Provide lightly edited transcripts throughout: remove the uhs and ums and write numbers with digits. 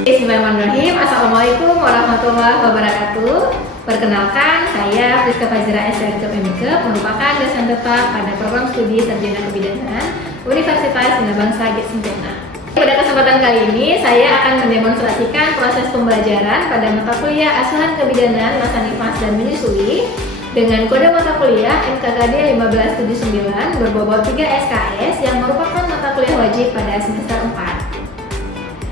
Bismillahirrahmanirrahim. Assalamualaikum warahmatullahi wabarakatuh. Perkenalkan, saya Priska Fajra SRK PMK, merupakan dosen tetap pada program studi Sarjana Kebidanan Universitas Bina Bangsa Sempurna. Pada kesempatan kali ini, saya akan mendemonstrasikan proses pembelajaran pada mata kuliah Asuhan Kebidanan Masa Nifas dan Menyusui dengan kode mata kuliah NKKD 1579 berbobot 3 SKS yang merupakan mata kuliah wajib pada semester 4.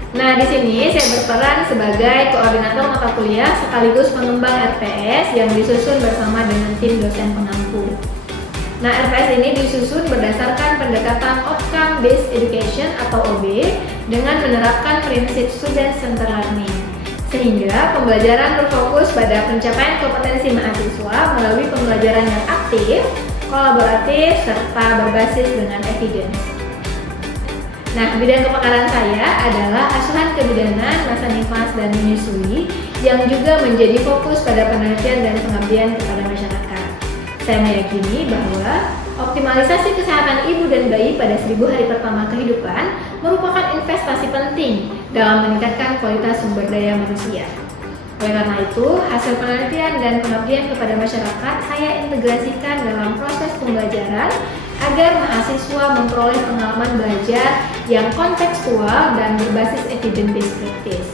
Nah, di sini saya berperan sebagai koordinator mata kuliah sekaligus pengembang RPS yang disusun bersama dengan tim dosen pengampu. Nah, RPS ini disusun berdasarkan pendekatan Outcome Based Education atau OB dengan menerapkan prinsip Student Centered Learning, sehingga pembelajaran berfokus pada pencapaian kompetensi mahasiswa melalui pembelajaran yang aktif, kolaboratif, serta berbasis dengan evidence. Nah, bidang kepakaran saya adalah Asuhan Kebidanan Masa Nifas dan Menyusui yang juga menjadi fokus pada penelitian dan pengabdian kepada masyarakat. Saya meyakini bahwa optimalisasi kesehatan ibu dan bayi pada 1000 hari pertama kehidupan merupakan investasi penting dalam meningkatkan kualitas sumber daya manusia. Oleh karena itu, hasil penelitian dan pengabdian kepada masyarakat saya integrasikan dalam proses pembelajaran agar mahasiswa memperoleh pengalaman belajar yang kontekstual dan berbasis evidence-based practice.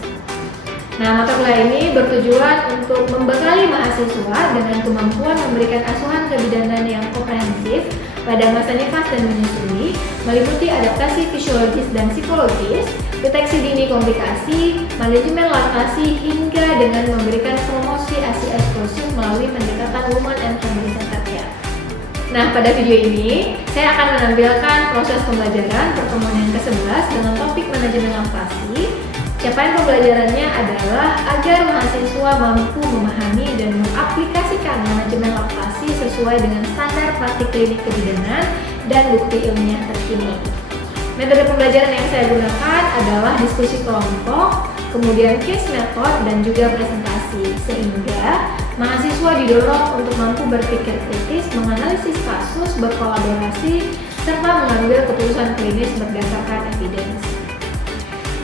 Nah, mata kuliah ini bertujuan untuk membekali mahasiswa dengan kemampuan memberikan asuhan kebidanan yang komprehensif pada masa nifas dan menyusui, meliputi adaptasi fisiologis dan psikologis, deteksi dini komplikasi, manajemen laktasi, hingga dengan memberikan promosi ASI eksklusif melalui pendekatan Women and Family Centered Care. Nah, pada video ini, saya akan menampilkan proses pembelajaran pertemuan yang ke-11 dengan topik manajemen laktasi. Capaian pembelajarannya adalah agar mahasiswa mampu memahami dan mengaplikasikan manajemen laktasi sesuai dengan standar praktik klinik kebidanan dan bukti ilmiah terkini. Metode pembelajaran yang saya gunakan adalah diskusi kelompok, kemudian case method, dan juga presentasi, sehingga mahasiswa didorong untuk mampu berpikir kritis, menganalisis kasus, berkolaborasi, serta mengambil keputusan klinis berdasarkan evidence.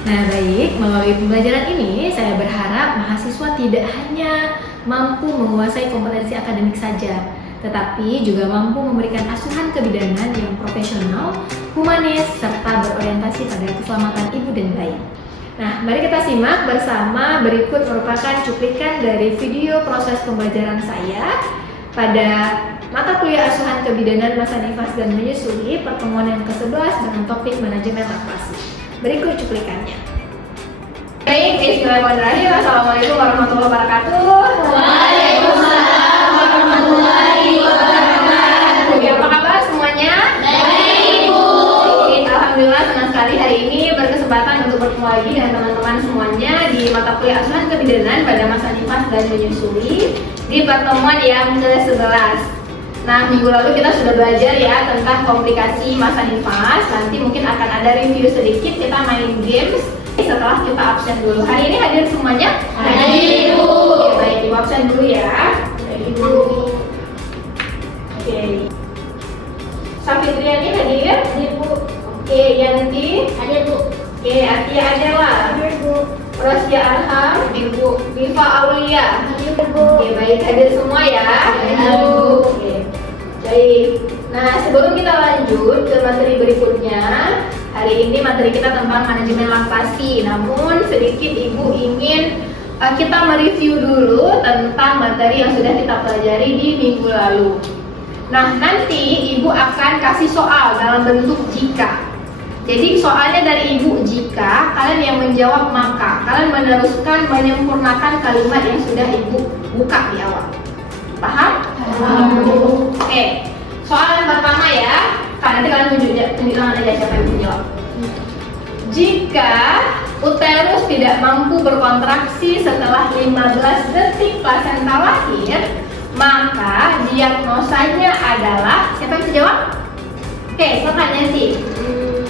Nah, baik, melalui pembelajaran ini saya berharap mahasiswa tidak hanya mampu menguasai kompetensi akademik saja, tetapi juga mampu memberikan asuhan kebidanan yang profesional, humanis, serta berorientasi pada keselamatan ibu dan bayi. Nah, mari kita simak bersama. Berikut merupakan cuplikan dari video proses pembelajaran saya pada mata kuliah Asuhan Kebidanan Masa Nifas dan Menyusui pertemuan yang ke-11 dengan topik manajemen laktasi. Berikut cuplikannya. Baik, bismillahirrahmanirrahim. Assalamualaikum warahmatullahi wabarakatuh. Waalaikumsalam warahmatullahi wabarakatuh. Apa kabar semuanya? Baik, Bu. Alhamdulillah, senang sekali hari ini berkesempatan untuk bertemu lagi dengan teman-teman semuanya di mata kuliah Asuhan Kebidanan pada masa nifas dan menyusui di pertemuan yang ke-11. Nah, minggu lalu kita sudah belajar ya tentang komplikasi masa nifas. Nanti mungkin akan ada review sedikit, kita main games setelah kita absen dulu. Hari ini hadir semuanya? Hadir, Bu. Oke, baik, Ibu absen dulu ya. Baik, Ibu. Oke. Safitriani hadir? Hadir, Bu. Oke, Yanti? Hadir, Bu. Oke, Atia Adela? Hadir, Bu. Rosya Arham? Hadir, Bu. Viva Aulia? Hadir, Bu. Oke, baik, hadir semua ya. Hadir, Bu. Oke, baik. Nah, sebelum kita lanjut ke materi berikutnya, hari ini materi kita tentang manajemen laktasi. Namun sedikit Ibu ingin kita mereview dulu tentang materi yang sudah kita pelajari di minggu lalu. Nah, nanti Ibu akan kasih soal dalam bentuk jika. Jadi soalnya dari Ibu jika, kalian yang menjawab maka. Kalian meneruskan menyempurnakan kalimat yang sudah Ibu buka di awal. Paham? Paham, Bu. Oke, soal yang pertama ya. Nanti kalian tunjuk tangan aja siapa yang menjawab. Jika uterus tidak mampu berkontraksi setelah 15 detik plasenta lahir, maka diagnosanya adalah, siapa yang menjawab? Oke, silakan Nancy.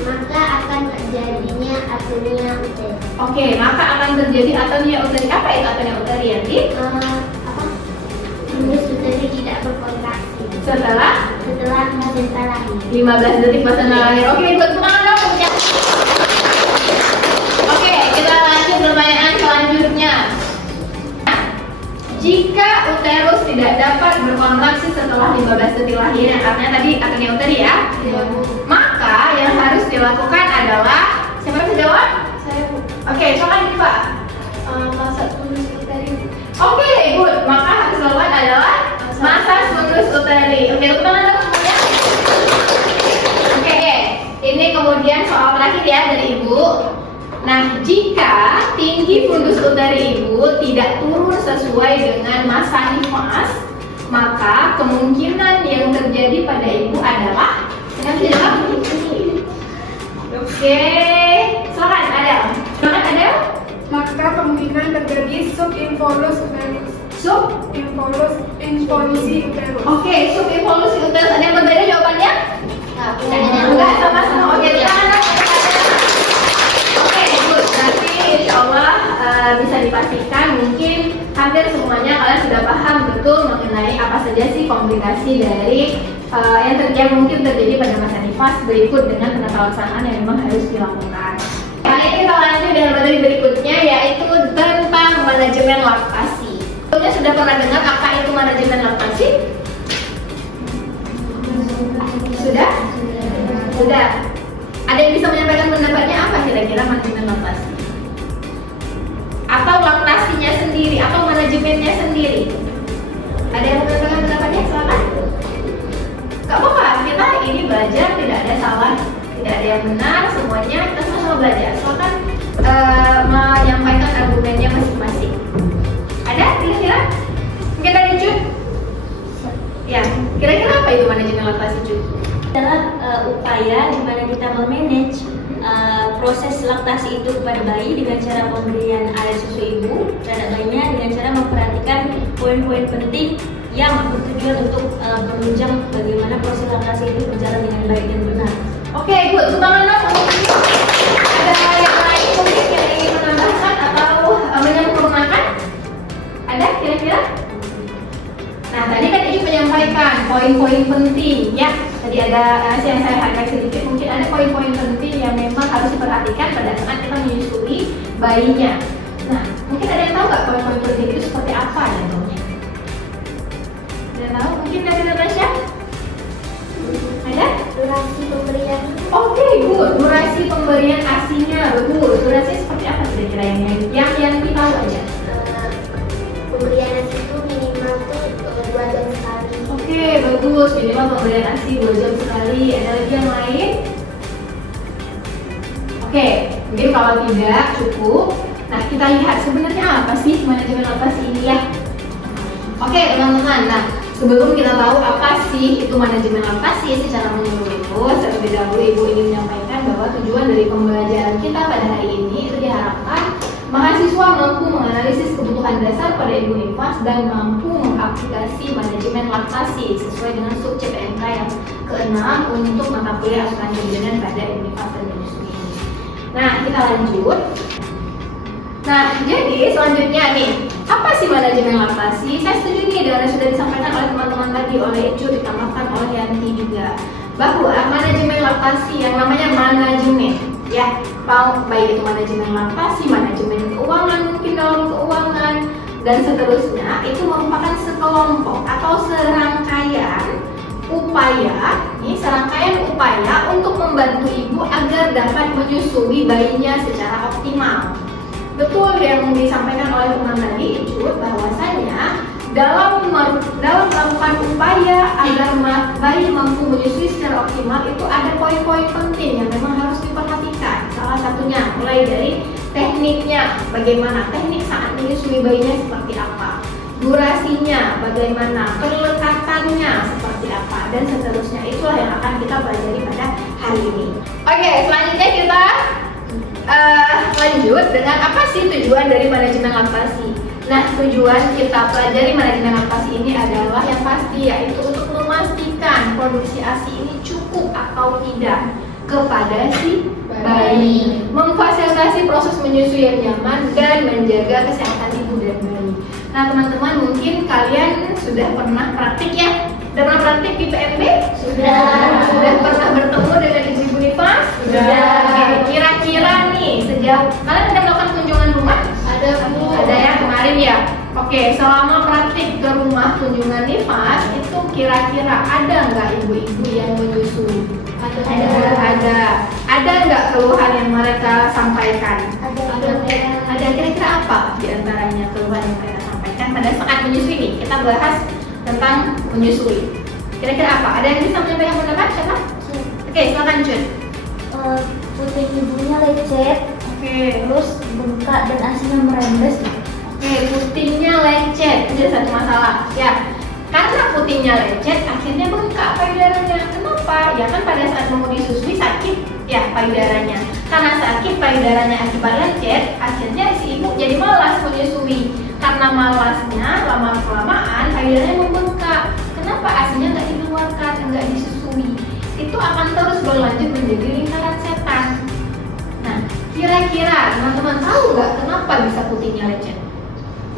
Maka akan terjadinya atonia uteri. Oke, maka akan terjadi atonia uteri. Apa itu atonia uteri, Yanti? Apa? Indus uteri tidak berkontraksi Setelah plasenta lahir. 15 detik plasenta lahir. Oke, buat tangan dong. Oke, kita lanjut bertanya jika uterus tidak dapat berkontraksi setelah 15 detik lahir, yang artinya tadi akhirnya uteri ya, maka yang harus dilakukan adalah, siapa bisa jawab? Saya Bu. Oke, silakan nih Pak. Masa tulus uteri. Oke, good. Maka harus dilakukan adalah masa fundus uteri. Oke, tepuk tangan dong semuanya. Oke, ini kemudian soal terakhir ya dari Ibu. Nah, jika tinggi fundus uteri Ibu tidak turun sesuai dengan masa nifas, maka kemungkinan yang terjadi pada Ibu adalah Oke, silakan Adel. Silakan Adel. Maka kemungkinan terjadi subinvolus uterus. Involusi uterus. Oke, subinvolusi uterus. Ada yang berbeda jawabannya? Enggak, sama-sama. Oke, silakan. Oke, good. Berarti insya Allah bisa dipastikan mungkin hampir semuanya kalian sudah paham betul mengenai apa saja sih komplikasi dari yang mungkin terjadi pada masa nifas berikut dengan penata-laksanaan yang memang harus dilakukan. Kali ini kita lanjut dengan materi berikutnya, yaitu tentang manajemen laktasi. Sebelumnya sudah pernah dengar apa itu manajemen laktasi? Sudah? Sudah. Ada yang bisa menyampaikan pendapatnya apa kira-kira manajemen laktasi? Atau laktasinya sendiri, atau manajemennya sendiri? Ada yang mau menyampaikan pendapatnya? Silakan. Gak apa-apa, kita ini belajar, tidak ada salah, tidak ada yang benar, semuanya kita sama-sama belajar. Silakan menyampaikan argumennya masing-masing. Ada kira-kira? Mungkin dari Jun? Ya, kira-kira apa itu manajemen laktasi Jun? Adalah upaya di mana kita memanage proses laktasi itu kepada bayi dengan cara pemberian air susu ibu terhadap bayinya dengan cara memperhatikan poin-poin penting yang bertujuan untuk menunjang bagaimana proses laktasi itu berjalan dengan baik dan benar. Oke, good. Tangan dong untuk ini. Ada yang lain mungkin yang ingin menambahkan atau menyempurnakan? Ada kira-kira? Nah, tadi kan Ibu menyampaikan poin-poin penting ya. Tadi ada yang saya highlight sedikit, mungkin ada poin-poin penting yang memang harus diperhatikan pada saat kita menyusui bayinya. Nah, mungkin ada yang tahu nggak poin-poin penting itu seperti apa ya dong? Ada yang tahu? Mungkin dari Natasha? Ada? Durasi pemberian. Oke, good. Durasi pemberian ASI-nya, betul. Durasi seperti apa kira-kira yang kita tahu aja? Pemberian ASI itu minimal tuh 2 jam sekali. Oke, bagus. Minimal pemberian ASI 2 jam sekali. Ada lagi yang lain? Oke, mungkin kalau tidak cukup. Nah, kita lihat sebenarnya apa sih manajemen laktasi ini ya? Oke, teman-teman. Nah, sebelum kita tahu apa sih itu manajemen laktasi secara menyeluruh, terlebih dahulu Ibu ingin menyampaikan bahwa tujuan dari pembelajaran kita pada hari ini itu diharapkan mahasiswa mampu menganalisis kebutuhan dasar pada ibu nifas dan mampu mengaplikasi manajemen laktasi sesuai dengan subjek PMK yang ke-6 untuk mata kuliah asuhan kebidanan pada ibu nifas dan menyusui ini. Nah, kita lanjut. Nah, jadi selanjutnya nih, apa sih manajemen laktasi? Saya setuju nih dengan yang sudah disampaikan oleh teman-teman tadi, oleh Icu, ditambahkan oleh Yanti juga, bahwa manajemen laktasi yang namanya manajemen ya, baik itu manajemen laktasi, manajemen keuangan, mungkin dalam keuangan dan seterusnya, itu merupakan sekelompok atau serangkaian upaya untuk membantu ibu agar dapat menyusui bayinya secara optimal. Betul yang disampaikan oleh teman tadi Icut, bahwasanya dalam melakukan upaya agar bayi mampu menyusui secara optimal itu ada poin-poin penting yang memang harus diperhatikan. Salah satunya mulai dari tekniknya, bagaimana teknik saat menyusui bayinya seperti apa, durasinya bagaimana, perlekatannya seperti apa, dan seterusnya. Itulah yang akan kita pelajari pada hari ini. Oke, selanjutnya kita lanjut dengan apa sih tujuan dari manajemen laktasi. Nah, tujuan kita pelajari manajemen laktasi ini adalah yang pasti, yaitu untuk memastikan produksi ASI ini cukup atau tidak kepada si bayi, memfasilitasi proses menyusui yang nyaman, dan menjaga kesehatan ibu dan bayi. Nah, teman-teman, mungkin kalian sudah pernah praktik ya? Sudah pernah praktik di PMB? Sudah pernah bertemu dengan ibu nifas? Sudah. Kira-kira nih, sejauh kalian ada melakukan kunjungan rumah? Ada ya kemarin ya. Oke, selama kira-kira ada nggak ibu-ibu yang menyusui? Ada nggak keluhan yang mereka sampaikan? Ada. Kira-kira apa di antaranya keluhan yang mereka sampaikan pada saat menyusui nih? Kita bahas tentang menyusui. Kira-kira apa? Ada yang bisa menyampaikan pendapat? Siapa? Oke, silakan Jun. Puting ibunya lecet, Terus bengkak dan asinya merembes. putingnya lecet, itu satu masalah. Ya, karena putingnya lecet, akhirnya bengkak payudaranya. Kenapa? Ya kan pada saat mau disusui sakit ya payudaranya. Karena sakit payudaranya akibat lecet, akhirnya si ibu jadi malas menyusui. Karena malasnya, lama-kelamaan payudaranya membengkak. Kenapa asinya nggak dikeluarkan, nggak disusui? Itu akan terus berlanjut menjadi lingkaran setan. Nah, kira-kira teman-teman tahu nggak kenapa bisa putingnya lecet?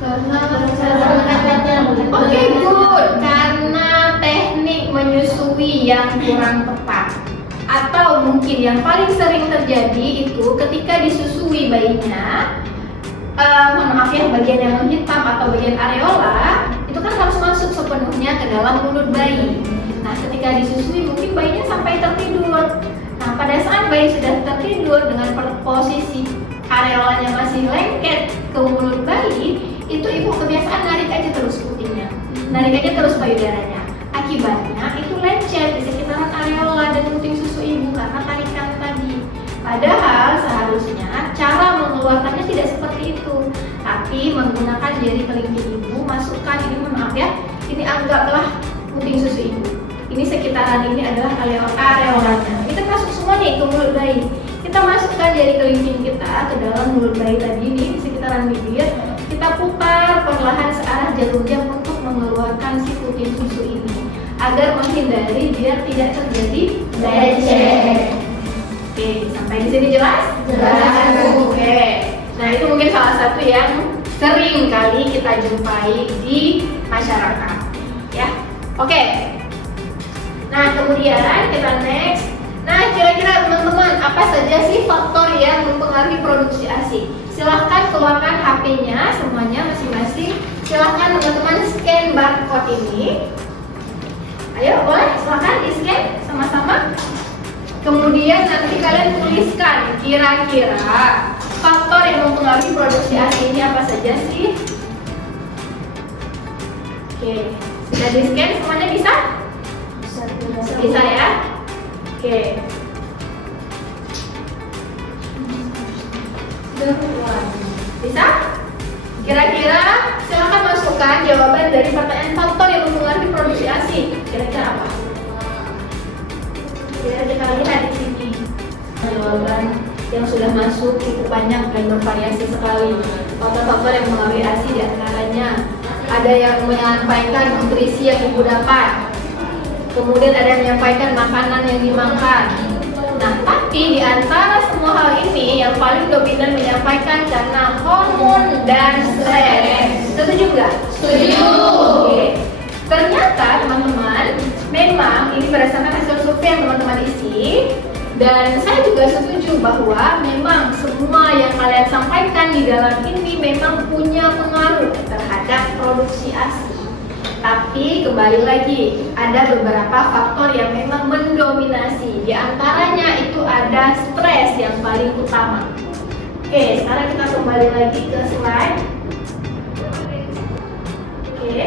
Oke, good. Karena teknik menyusui yang kurang tepat. Atau mungkin yang paling sering terjadi itu ketika disusui bayinya, mohon maaf ya, bagian yang menghitam atau bagian areola itu kan harus masuk sepenuhnya ke dalam mulut bayi. Nah, ketika disusui mungkin bayinya sampai tertidur. Nah, pada saat bayi sudah tertidur dengan posisi areolanya masih lengket ke mulut bayi, itu ibu kebiasaan narik aja terus putingnya, narik aja terus payudaranya. Akibatnya itu lecet di sekitaran areola dan puting susu ibu karena tarikan tadi. Padahal seharusnya cara mengeluarkannya tidak seperti itu, tapi menggunakan jari kelingking ibu, masukkan ini, maaf ya, ini anggaplah puting susu ibu. Ini sekitaran ini adalah areolanya. Kita masuk semua nih ke mulut bayi. Kita masukkan jari kelingking kita ke dalam mulut bayi tadi nih, di sekitaran bibir. Kita putar perlahan searah jarum jam untuk mengeluarkan si puting susu ini agar menghindari biar tidak terjadi lecet. Oke, sampai di sini jelas? Jelas. Oke. Nah, itu mungkin salah satu yang sering kali kita jumpai di masyarakat. Ya. Oke. Nah, kemudian kita next. Nah, kira-kira teman-teman, apa saja sih faktor yang mempengaruhi produksi ASI? Silahkan keluarkan HP-nya semuanya masing-masing. Silahkan teman-teman scan barcode ini. Ayo, boleh? Silahkan di-scan sama-sama. Kemudian nanti kalian tuliskan kira-kira faktor yang mempengaruhi produksi ASI ini apa saja sih? Oke, sudah di-scan semuanya bisa? Bisa ya? Oke. Bisa? Kira-kira silakan masukkan jawaban dari pertanyaan faktor yang mempengaruhi produksi ASI. Kira-kira apa? Ya, kita lihat di sini. Jawaban yang sudah masuk cukup banyak dan bervariasi sekali. Faktor-faktor yang mempengaruhi ASI diantaranya ada yang menyampaikan nutrisi yang ibu dapat. Kemudian ada yang menyampaikan makanan yang dimakan. Nah, tapi di antara semua hal ini yang paling dominan menyampaikan karena hormon dan stres. Setuju nggak? Setuju. Oke. Ternyata teman-teman, memang ini berdasarkan hasil survei yang teman-teman isi, dan saya juga setuju bahwa memang semua yang kalian sampaikan di dalam ini memang punya pengaruh terhadap produksi ASI. Tapi kembali lagi, ada beberapa faktor yang memang mendominasi. Di antaranya itu ada stres yang paling utama. Oke, sekarang kita kembali lagi ke slide. Oke.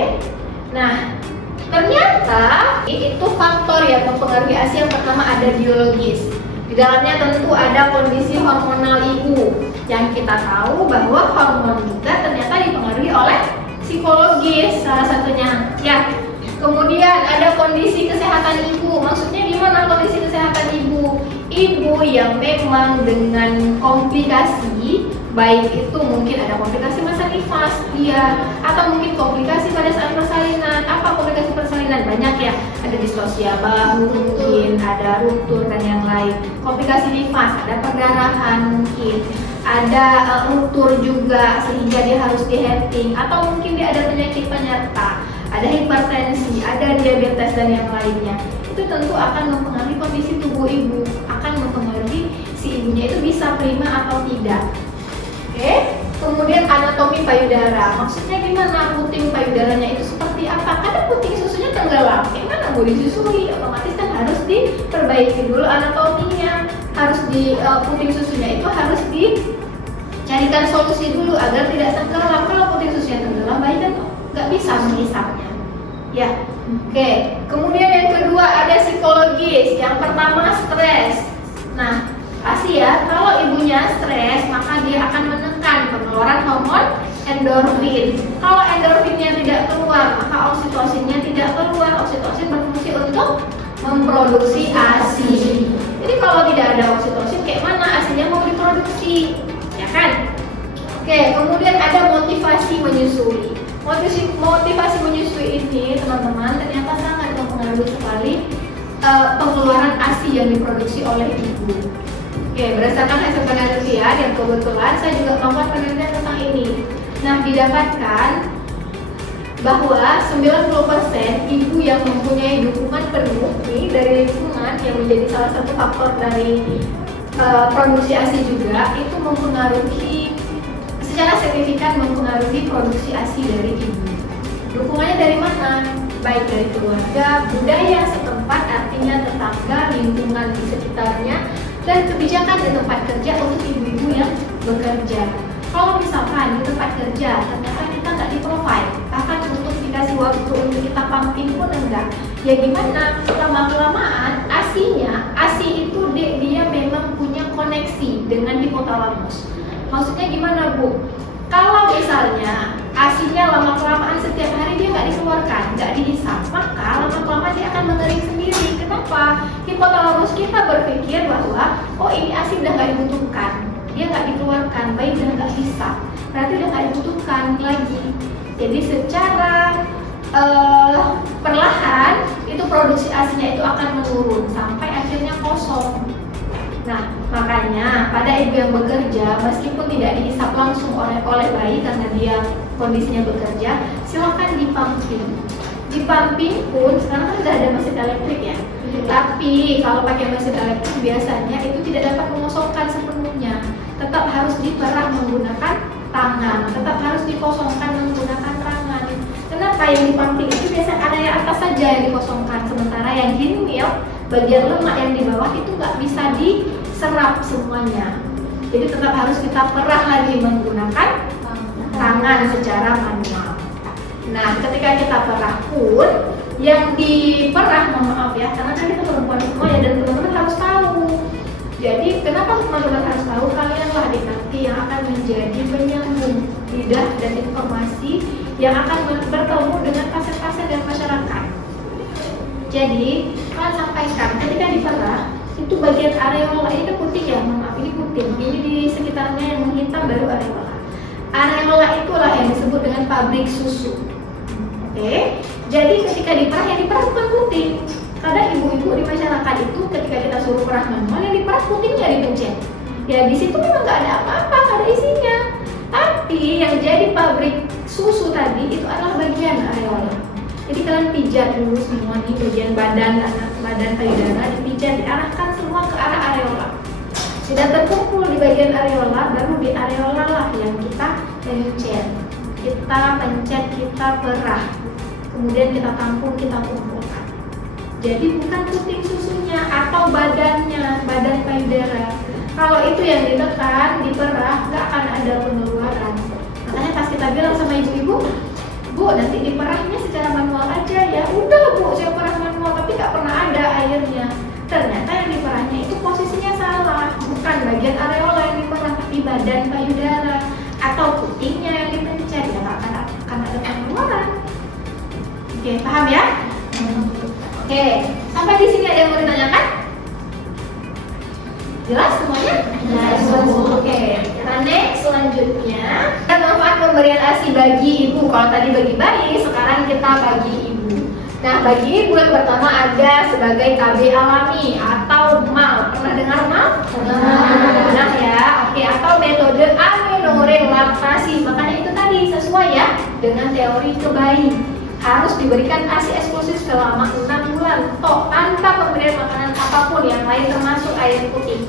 Nah, ternyata itu faktor yang mempengaruhi ASI. Yang pertama ada biologis. Di dalamnya tentu ada kondisi hormonal ibu. Yang kita tahu bahwa hormon juga ternyata dipengaruhi oleh psikologis salah satunya. Ya. Kemudian ada kondisi kesehatan ibu. Maksudnya gimana kondisi kesehatan ibu? Ibu yang memang dengan komplikasi, baik itu mungkin ada komplikasi masa nifas dia, atau mungkin komplikasi pada saat persalinan. Apa komplikasi persalinan? Banyak ya. Ada distosia bahu, mungkin ada ruptur dan yang lain. Komplikasi nifas, ada perdarahan mungkin. Ada ruptur juga sehingga dia harus diheading, atau mungkin dia ada penyakit penyerta, ada hipertensi, ada diabetes dan yang lainnya. Itu tentu akan mempengaruhi kondisi tubuh ibu, akan mempengaruhi si ibunya itu bisa prima atau tidak. Oke. Kemudian anatomi payudara, maksudnya gimana? Puting payudaranya itu seperti seperti apa? Karena puting susunya tenggelam, gimana mau disusui? Otomatis kan harus diperbaiki dulu anatominya, harus puting susunya itu harus dicarikan solusi dulu agar tidak tenggelam. Kalau puting susunya tenggelam, bayi kan nggak bisa menghisapnya. Ya, oke. Kemudian yang kedua ada psikologis. Yang pertama stres. Nah, pasti ya, kalau ibunya stres, maka dia akan menekan pengeluaran hormon endorfin. Kalau endorfinnya tidak keluar, maka oksitosinnya tidak keluar. Oksitosin berfungsi untuk memproduksi ASI. Jadi kalau tidak ada oksitosin, kayak mana ASInya mau diproduksi? Ya kan? Oke, kemudian ada motivasi menyusui. Motivasi menyusui ini, teman-teman, ternyata sangat mempengaruhi sekali pengeluaran ASI yang diproduksi oleh ibu. Oke, berdasarkan hasil penelitian yang kebetulan saya juga melakukan penelitian tentang ini. Nah, didapatkan bahwa 90% ibu yang mempunyai dukungan penuh nih dari lingkungan yang menjadi salah satu faktor dari produksi ASI juga itu mempengaruhi secara signifikan mempengaruhi produksi ASI dari ibu. Dukungannya dari mana? Baik dari keluarga, budaya setempat, artinya tetangga, lingkungan di sekitarnya, dan kebijakan di tempat kerja untuk ibu-ibu yang bekerja. Kalau misalkan di tempat kerja ternyata kita nggak di-provide, bahkan untuk dikasih waktu untuk kita pumping pun enggak, ya gimana? Lama-kelamaan ASI itu dia memang punya koneksi dengan hipotalamus. Maksudnya gimana, Bu? Kalau misalnya ASInya lama-kelamaan setiap hari dia nggak dikeluarkan, nggak dihisap, maka lama-kelamaan dia akan mengering sendiri. Kenapa? Hipotalamus kita berpikir bahwa ini ASI udah nggak dibutuhkan, dia nggak dikeluarkan, bayi udah nggak hisap, berarti udah nggak dibutuhkan lagi. Jadi secara perlahan itu produksi ASInya itu akan menurun sampai akhirnya kosong. Nah, makanya pada ibu yang bekerja, meskipun tidak dihisap langsung oleh bayi karena dia kondisinya bekerja, silakan dipumping. Dipumping pun sekarang kan sudah ada mesin elektrik ya. Tapi kalau pakai mesin elektrik biasanya itu tidak dapat mengosongkan sepenuhnya. Tetap harus diperah menggunakan tangan, tetap harus dikosongkan menggunakan tangan. Kenapa yang dipumping itu biasa area atas saja yang dikosongkan, sementara yang hinil, bagian lemak yang di bawah itu nggak bisa diserap semuanya. Jadi tetap harus kita perah lagi menggunakan tangan secara manual. Nah, ketika kita perah pun yang diperah, mohon maaf ya, karena kan kita perempuan semua ya, dan teman-teman harus tahu. Jadi kenapa teman-teman harus tahu? Kalianlah nanti yang akan menjadi penyambung lidah dan informasi yang akan bertemu dengan pasien-pasien dan masyarakat. Jadi kalian sampaikan ketika diperah itu bagian areola, ini kan putih ya, maaf ini putih, ini di sekitarnya yang menghitam baru areola. Areola itulah yang disebut dengan pabrik susu. Oke, jadi ketika diperah, yang diperah bukan puting. Kadang ibu-ibu di masyarakat itu ketika kita suruh perah manual, yang diperah putingnya dipencet. Ya di situ memang nggak ada apa-apa, nggak ada isinya. Tapi yang jadi pabrik susu tadi itu adalah bagian areola. Jadi kalian pijat dulu semua nih bagian badan payudara, dipijat, diarahkan semua ke arah areola. Sudah terkumpul di bagian areola, baru di areola lah yang kita pencet, kita perah, kemudian kita tampung, kita kumpulkan. Jadi bukan puting susunya atau badannya, badan payudara. Kalau itu yang ditekan, diperah, nggak akan ada pengeluaran. Makanya pas kita bilang sama ibu-ibu, Bu, nanti diperahnya secara manual aja ya. Udah Bu, saya perah manual, tapi nggak pernah ada airnya. Ternyata yang diperahnya itu posisinya salah, bukan bagian areola yang diperah, tapi badan payudara atau putingnya yang dipencet, ya nggak akan ada pengeluaran. Oke, paham ya? Oke, sampai di sini ada yang mau ditanyakan? Jelas semuanya? Jelas. Oke, kita next selanjutnya. Manfaat pemberian ASI bagi ibu. Kalau tadi bagi bayi, sekarang kita bagi ibu. Nah, bagi ibu yang pertama ada sebagai KB alami atau MAL. Pernah dengar MAL? Pernah ya. Oke, atau metode aminorelaksasi. Makanya itu tadi sesuai ya dengan teori ke bayi. Harus diberikan ASI eksklusif selama 6 bulan tanpa pemberian makanan apapun yang lain termasuk air putih.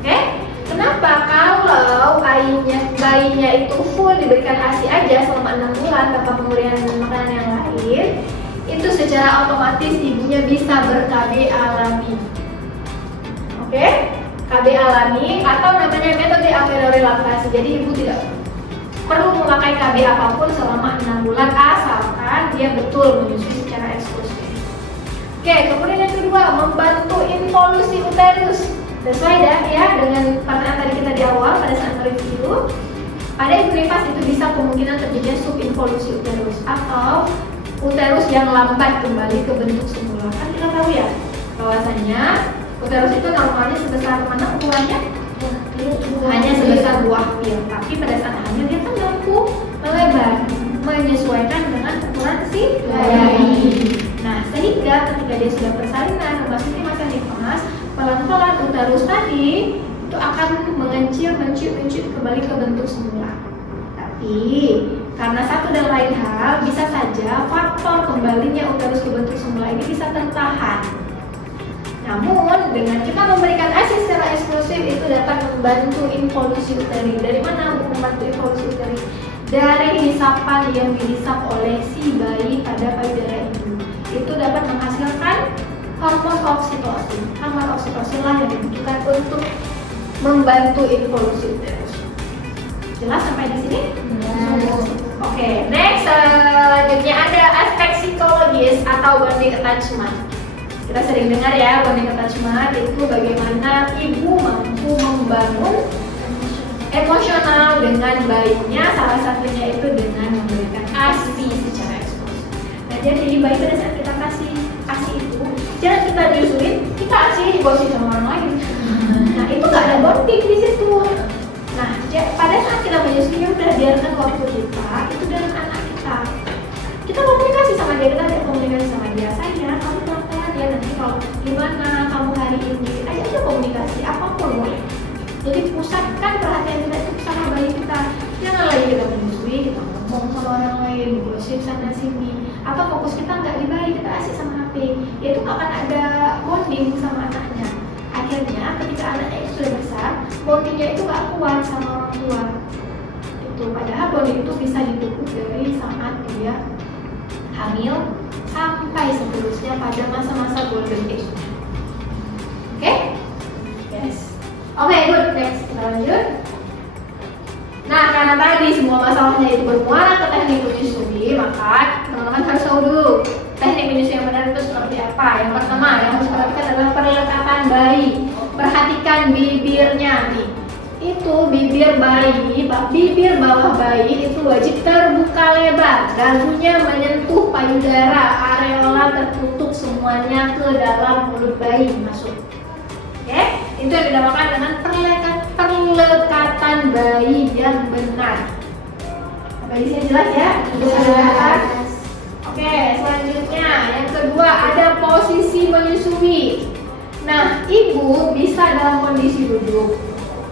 Oke? Kenapa? Kalau bayinya itu full diberikan ASI aja selama 6 bulan tanpa pemberian makanan yang lain, itu secara otomatis ibunya bisa ber-KB alami. Oke? KB alami atau namanya metode amenorrhea laktasi. Jadi ibu tidak perlu memakai KB apapun selama 6 bulan asalkan dia betul menyusui secara eksklusif. Oke, kemudian yang kedua, membantu involusi uterus. Sesuai ya dengan pertanyaan tadi kita di awal pada saat mereview, pada ibu nifas itu bisa kemungkinan terjadinya subinvolusi uterus atau uterus yang lambat kembali ke bentuk semula. Kan kita tahu ya bahwasanya uterus itu normalnya sebesar mana ukurannya? Hanya sebesar buah pil. Tapi pada saat hamil dia kan mampu melebar menyesuaikan dengan ukuran si bayi. Nah, sehingga ketika dia sudah persalinan memasuki masa nifas, pelan-pelan uterus tadi itu akan mencit kembali ke bentuk semula. Tapi karena satu dan lain hal, bisa saja faktor kembalinya uterus ke bentuk semula ini bisa tertahan. Namun dengan kita memberikan ASI secara eksklusif itu dapat membantu involusi uteri. Dari mana membantu involusi uteri? Dari hisapan yang dihisap oleh si bayi pada payudara ibu. Itu dapat menghasilkan hormon oksitosin. Hormon oksitosin lah yang dibutuhkan untuk membantu involusi uterus. Jelas sampai di sini? Oke, next selanjutnya ada aspek psikologis atau bonding attachment. Kita sering dengar ya bonding attachment itu bagaimana ibu mampu membangun emosional dengan bayinya, salah satunya itu dengan memberikan ASI secara eksklusif. Nah, jadi bayi pada saat kita kasih ASI itu, jangan kita diusulin, kita ASI digosip sama orang lain. Nah, itu nggak ada bonding di situ. Nah, pada saat kita menyusui, udah biarkan waktu kita itu dengan anak kita. Kita komunikasi sama dia, kita ada komunikasi sama dia. Sayang, kamu pelan-pelan ya, nanti kalau gimana kamu hari ini, aja komunikasi apapun boleh. Jadi pusatkan perhatian kita itu sama bayi kita. Jangan lagi kita menyusui, kita ngomong sama orang lain, gosip sana sini, atau fokus kita nggak di bayi, kita asik sama HP. Ya itu nggak akan ada bonding sama anaknya. Akhirnya ketika anaknya itu sudah besar, bondingnya itu nggak kuat sama orang tua. Itu padahal bonding itu bisa dibentuk dari saat dia hamil sampai seterusnya pada masa-masa golden age. Oke? Yes. Oke, good. Next, kita lanjut. Nah, karena tadi semua masalahnya itu bermuara ke teknik menyusui, maka teman-teman harus tahu dulu teknik menyusui yang benar itu seperti apa. Yang pertama yang harus perhatikan adalah perlekatan bayi. Perhatikan bibirnya nih. Itu bibir bayi, bibir bawah bayi itu wajib terbuka lebar, dagunya menyentuh payudara, areola tertutup semuanya ke dalam mulut bayi masuk. Oke, itu yang dinamakan dengan perlekatan bayi yang benar. Sampai di sini jelas ya? Jelas. Oke, selanjutnya yang kedua ada posisi menyusui. Nah, ibu bisa dalam kondisi duduk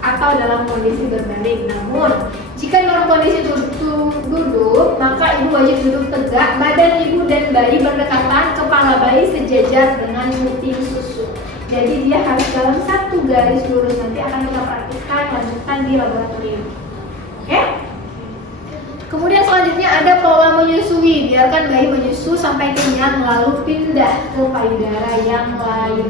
atau dalam kondisi berbaring. Namun, jika dalam kondisi duduk, maka ibu wajib duduk tegak, badan ibu dan bayi berdekatan, kepala bayi sejajar dengan puting susu. Jadi dia harus dalam satu garis lurus. Nanti akan kita praktikkan lanjutan di laboratorium. Oke? Kemudian selanjutnya ada pola menyusui. Biarkan bayi menyusu sampai kenyang lalu pindah ke payudara yang lain.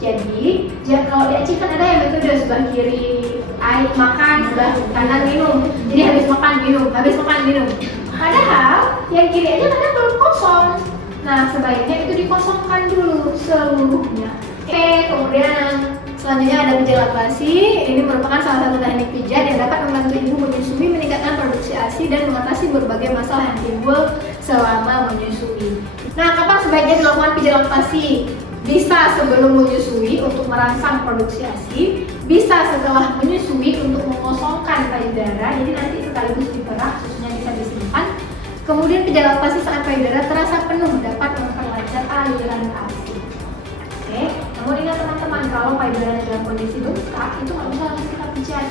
Jadi, kalau di Aceh kan ada yang metode sebelah kiri air makan, sebelah kanan minum. Jadi habis makan minum, habis makan minum. Padahal yang kiri aja kadang belum kosong. Nah, sebaiknya itu dikosongkan dulu seluruhnya. Oke, kemudian selanjutnya ada pijat laktasi. Ini merupakan salah satu teknik pijat yang dapat membantu ibu menyusui, meningkatkan produksi ASI dan mengatasi berbagai masalah yang timbul selama menyusui. Nah, kapan sebaiknya dilakukan pijat laktasi? Bisa sebelum menyusui untuk merangsang produksi ASI, bisa setelah menyusui untuk mengosongkan payudara. Jadi nanti sekaligus diperah, susunya bisa disimpan. Kemudian pijat laktasi saat payudara terasa penuh dapat memperlancar aliran ASI. Oke, namun ingat teman-teman, kalau payudara dalam kondisi bengkak itu nggak usah langsung kita pijat,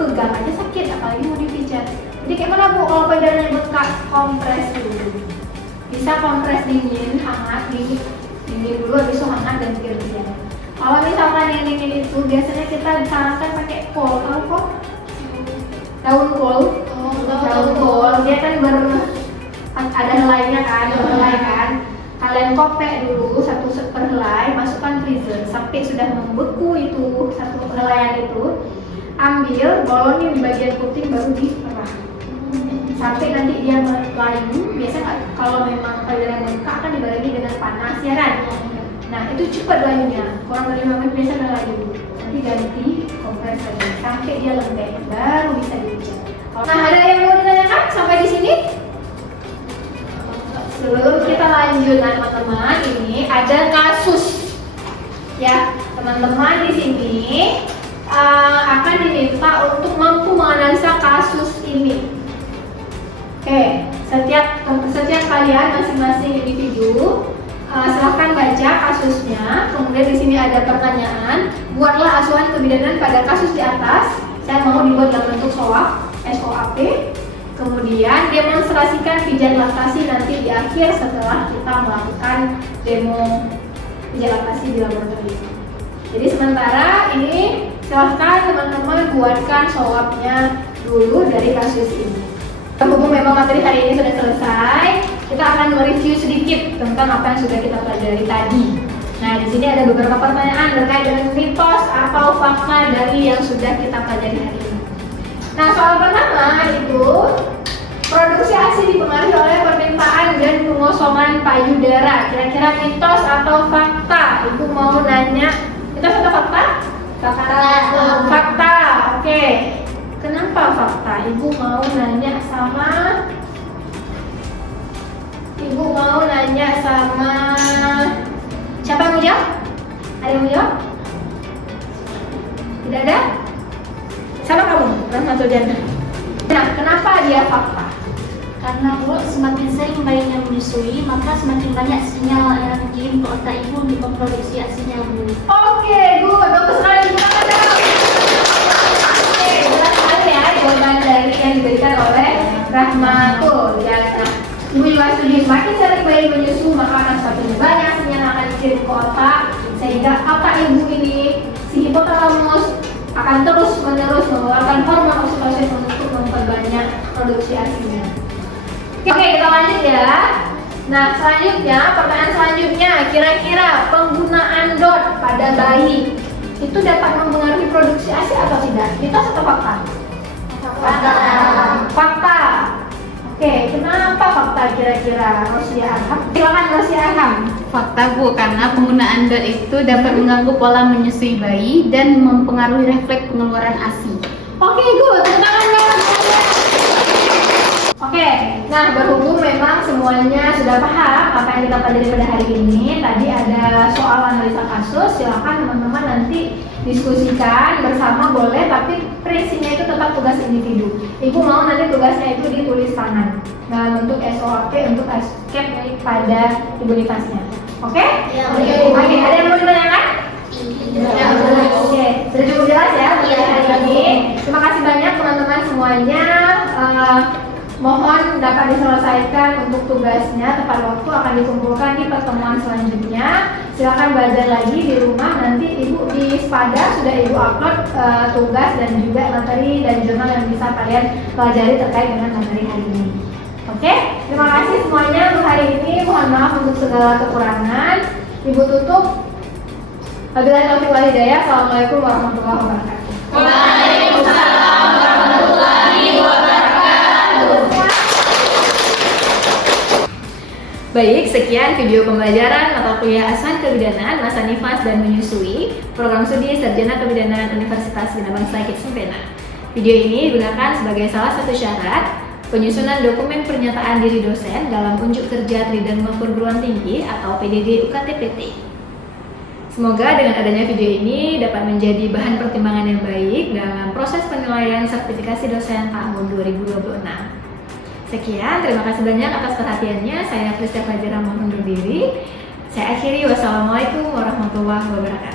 pegang aja sakit, apalagi mau dipijat. Jadi kayak mana bu kalau payudaranya bengkak? Kompres dulu. Bisa kompres dingin, hangat, dingin dulu, habis itu hangat dan diam. Kalau misalkan yang dingin itu biasanya kita disarankan pakai kol, tahu kok? Daun kol. Daun kol, dia kan ada helainya kan, helai kan. Kalian kopek dulu 1 per helai, masukkan freezer sampai sudah membeku itu 1 helaian itu. Ambil, bolongin di bagian puting baru diperah. Sampai nanti dia layu. Biasa kalau memang payudara membuka akan dibarengi dengan panas ya kan. Nah itu cepat layunya, kurang dari 5 menit biasa udah layu. Nanti ganti kompres lagi sampai dia lembek, baru bisa dipijat. Nah ada yang mau ditanyakan sampai di sini? Sebelum kita lanjut teman-teman, ini ada kasus ya teman-teman di sini akan diminta untuk mampu menganalisa kasus ini. Oke, setiap kalian masing-masing individu silahkan baca kasusnya. Kemudian di sini ada pertanyaan. Buatlah asuhan kebidanan pada kasus di atas. Saya mau dibuat dalam bentuk SOAP. Kemudian demonstrasikan pijat laktasi nanti di akhir setelah kita melakukan demo pijat laktasi di laboratorium. Jadi sementara ini silahkan teman-teman buatkan SOAP-nya dulu dari kasus ini. Berhubung memang materi hari ini sudah selesai, kita akan mereview sedikit tentang apa yang sudah kita pelajari tadi. Nah, di sini ada beberapa pertanyaan terkait dengan mitos atau fakta dari yang sudah kita pelajari hari ini. Nah, soal pertama itu produksi ASI dipengaruhi oleh permintaan dan pengosongan payudara. Kira-kira mitos atau fakta? Ibu mau nanya, mitos atau fakta? Fakta. Oke. Kenapa fakta? Ibu mau nanya sama siapa yang mau jawab? Ada yang mau jawab? Tidak ada? Sama kamu, Rahmatul Jannah. Nah, kenapa dia fakta? Karena Bu, semakin sering bayinya menyusui, maka semakin banyak sinyal yang dikirim ke otak ibu untuk memproduksi ASINya, Bu. Oke, good, bagus sekali. Oke, jelas sekali ya jawaban dari yang diberikan oleh Rahmatul Jannah. Ibu juga setuju, semakin sering bayi menyusu maka akan semakin banyak sinyal yang akan dikirim ke otak, sehingga otak ibu ini, si hipotalamus, akan terus-menerus mengeluarkan hormon oksitosin untuk memperbanyak produksi ASINya. Oke, kita lanjut ya. Nah, selanjutnya, pertanyaan selanjutnya, kira-kira penggunaan DOT pada bayi itu dapat mempengaruhi produksi ASI atau tidak? Mitos atau fakta? Fakta. Oke, kenapa fakta kira-kira? Rosia Arham. Silakan Rosia Arham. Fakta Bu, karena penggunaan DOT itu dapat mengganggu pola menyusui bayi dan mempengaruhi refleks pengeluaran ASI. Oke, good. Tepuk tangan. Oke, nah berhubung memang semuanya sudah paham apa yang kita pelajari pada hari ini. Tadi ada soal analisa kasus, silakan teman-teman nanti diskusikan bersama boleh, tapi prinsipnya itu tetap tugas individu. Ibu mau nanti tugasnya itu ditulis tangan dalam bentuk SOAP untuk escape pada imunitasnya. Oke? Ya, Oke, ada yang mau ditanyakan? Iya. Oke, sudah cukup jelas ya hari ini. Terima kasih banyak teman-teman semuanya. Mohon dapat diselesaikan untuk tugasnya tepat waktu, akan dikumpulkan di pertemuan selanjutnya. Silakan belajar lagi di rumah, nanti ibu di Spada sudah ibu upload tugas dan juga materi dan jurnal yang bisa kalian pelajari terkait dengan materi hari ini. Oke, terima kasih semuanya untuk hari ini. Mohon maaf untuk segala kekurangan. Ibu tutup. Wabillahi taufiq wal hidayah. Assalamualaikum warahmatullahi wabarakatuh. Waalaikumsalam warahmatullahi wabarakatuh. Baik, sekian video pembelajaran mata kuliah asuhan kebidanan masa nifas dan menyusui program studi Sarjana Kebidanan Universitas Bina Bangsa Sempena. Video ini digunakan sebagai salah satu syarat penyusunan dokumen pernyataan diri dosen dalam unjuk kerja Tridharma Perguruan Tinggi atau PDD UKT-PT. Semoga dengan adanya video ini dapat menjadi bahan pertimbangan yang baik dalam proses penilaian sertifikasi dosen tahun 2026. Sekian, terima kasih banyak atas perhatiannya. Saya Friska Fajira mohon undur diri. Saya akhiri, wassalamualaikum warahmatullahi wabarakatuh.